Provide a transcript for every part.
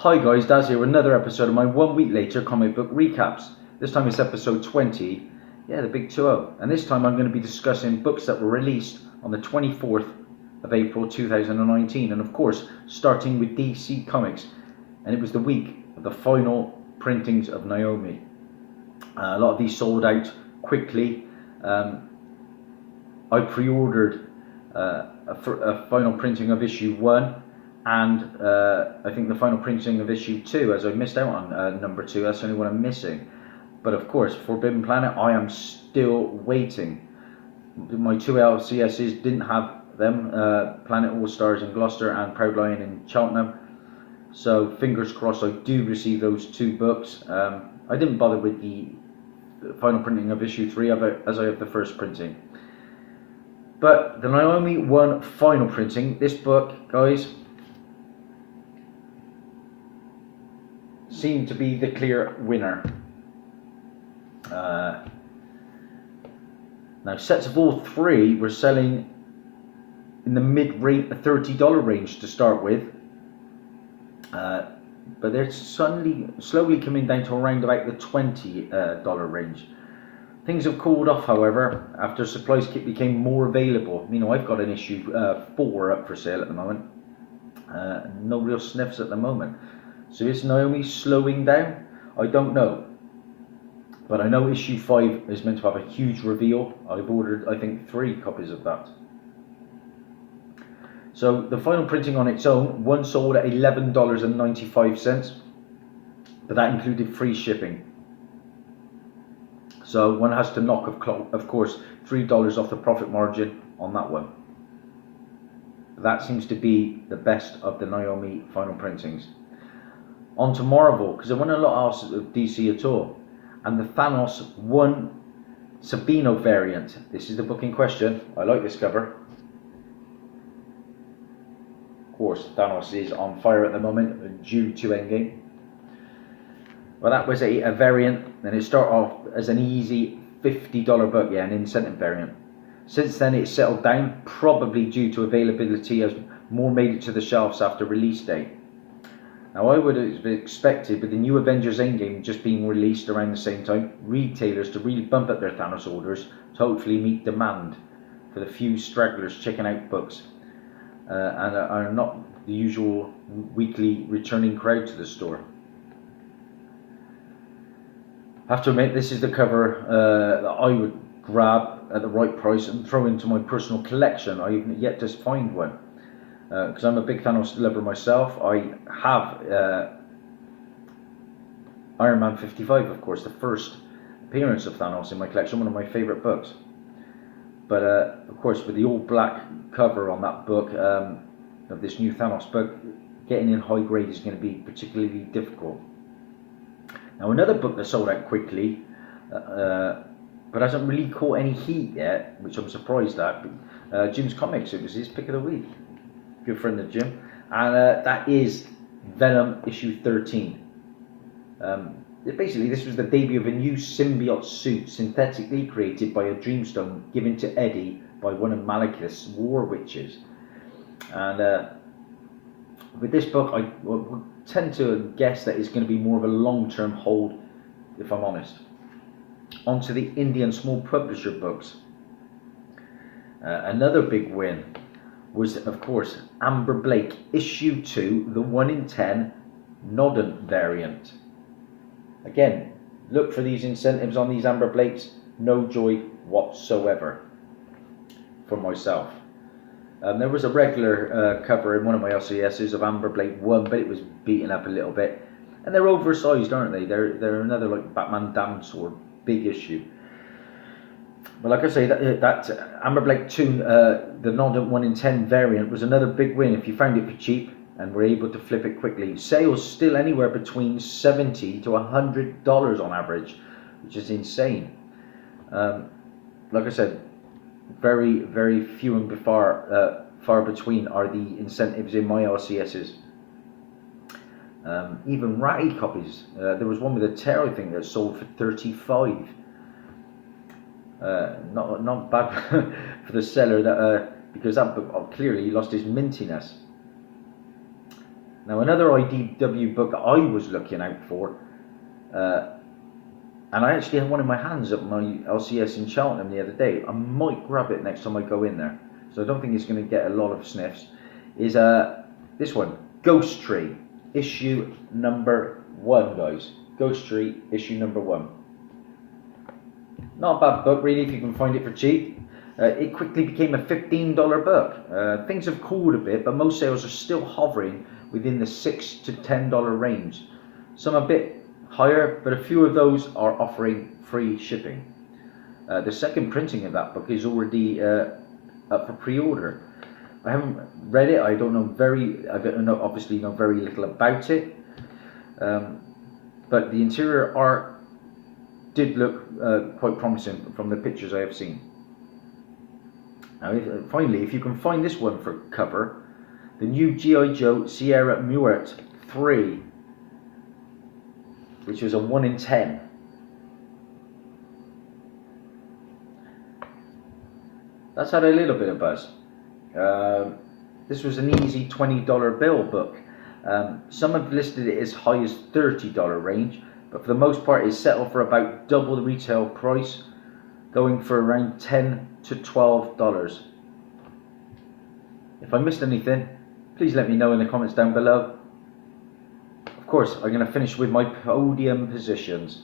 Hi guys, Dazzie here with another episode of my 1 week later comic book recaps. This time it's episode 20, the big 2-0. And this time I'm going to be discussing books that were released on the 24th of April 2019. And of course, starting with DC Comics. And it was the week of the final printings of Naomi. A lot of these sold out quickly. I pre-ordered a final printing of issue 1. And I think the final printing of issue 2, as I missed out on number 2, that's the only one I'm missing. But of course, Forbidden Planet, I am still waiting. My 2 LCSs didn't have them, Planet All Stars in Gloucester and Proud Lion in Cheltenham. So fingers crossed I do receive those 2 books. I didn't bother with the final printing of issue 3 as I have the first printing. But the Naomi 1 final printing, this book, guys, seemed to be the clear winner. Now sets of all 3 were selling in the mid-rate $30 range to start with, but they're slowly coming down to around about the $20 range. Things have cooled off, however, after supplies kit became more available. You know, I've got an issue 4 up for sale at the moment. No real sniffs at the moment. So is Naomi slowing down? I don't know. But I know issue 5 is meant to have a huge reveal. I've ordered, I think, 3 copies of that. So the final printing on its own, one sold at $11.95, but that included free shipping. So one has to knock, of course, $3 off the profit margin on that one. That seems to be the best of the Naomi final printings. On to Marvel, because there wasn't a lot else of DC at all. And the Thanos 1 Sabino variant. This is the book in question. I like this cover. Of course, Thanos is on fire at the moment due to Endgame. Well, that was a variant, and it started off as an easy $50 book, an incentive variant. Since then, it's settled down, probably due to availability as more made it to the shelves after release date. Now, I would have expected, with the new Avengers Endgame just being released around the same time, retailers to really bump up their Thanos orders to hopefully meet demand for the few stragglers checking out books and are not the usual weekly returning crowd to the store. I have to admit, this is the cover that I would grab at the right price and throw into my personal collection. I have yet to find one. Because I'm a big Thanos lover myself. I have Iron Man 55, of course, the first appearance of Thanos in my collection, one of my favourite books. But of course, with the all black cover on that book, of this new Thanos book, getting in high grade is going to be particularly difficult. Now, another book that sold out quickly, but hasn't really caught any heat yet, which I'm surprised at, Jim's Comics. It was his pick of the week. Good friend of Jim, and that is Venom issue 13. Basically, this was the debut of a new symbiote suit synthetically created by a Dreamstone given to Eddie by one of Malekith's war witches. And with this book, I would tend to guess that it's going to be more of a long-term hold, if I'm honest. On to the indie and small publisher books. Another big win was, of course, Amber Blake, issue 2, the 1 in 10 Nodden variant. Again, look for these incentives on these Amber Blakes. No joy whatsoever for myself. There was a regular cover in one of my LCSs of Amber Blake 1, but it was beaten up a little bit. And they're oversized, aren't they? They're another like Batman Damn Sword big issue. But like I say, that Amber Blake 2, the Nodden 1 in 10 variant, was another big win if you found it for cheap and were able to flip it quickly. Sales still anywhere between $70 to $100 on average, which is insane. Like I said, very, very few and far between are the incentives in my LCSs. Even ratty copies. There was one with a tear, I think, that sold for $35. Not bad for the seller, that because that book clearly lost its mintiness. Now, another IDW book I was looking out for, and I actually had one in my hands at my LCS in Cheltenham the other day. I might grab it next time I go in there, so I don't think it's going to get a lot of sniffs. Is this one, Ghost Tree, issue number 1, guys. Ghost Tree, issue number 1. Not a bad book, really, if you can find it for cheap. It quickly became a $15 book. Things have cooled a bit, but most sales are still hovering within the $6 to $10 range. Some a bit higher, but a few of those are offering free shipping. The second printing of that book is already up for pre-order. I haven't read it. I obviously know very little about it, but the interior art did look quite promising from the pictures I have seen. Now, finally, if you can find this one for cover, the new G.I. Joe Sierra Muert 3, which was a 1 in 10. That's had a little bit of buzz. This was an easy $20 bill book. Some have listed it as high as $30 range, but for the most part it's settled for about double the retail price, going for around $10 to $12. If I missed anything, please let me know in the comments down below. Of course, I'm going to finish with my podium positions.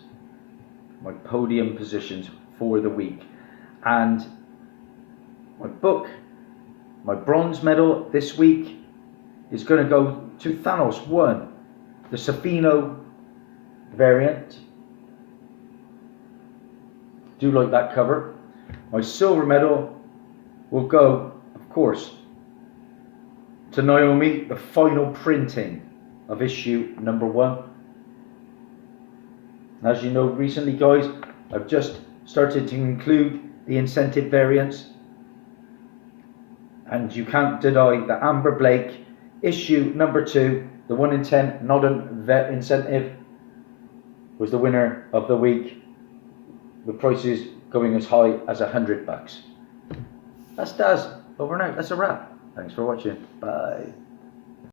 My podium positions for the week. And my book, my bronze medal this week is going to go to Thanos 1, the Safino variant. Do like that cover. My silver medal will go, of course, to Naomi, the final printing of issue number 1. As you know, recently, guys, I've just started to include the incentive variants, and you can't deny that Amber Blake issue number 2, the 1 in 10 Nodden Vet incentive, was the winner of the week. The prices going as high as $100. That's Daz, over and out. That's a wrap. Thanks for watching. Bye.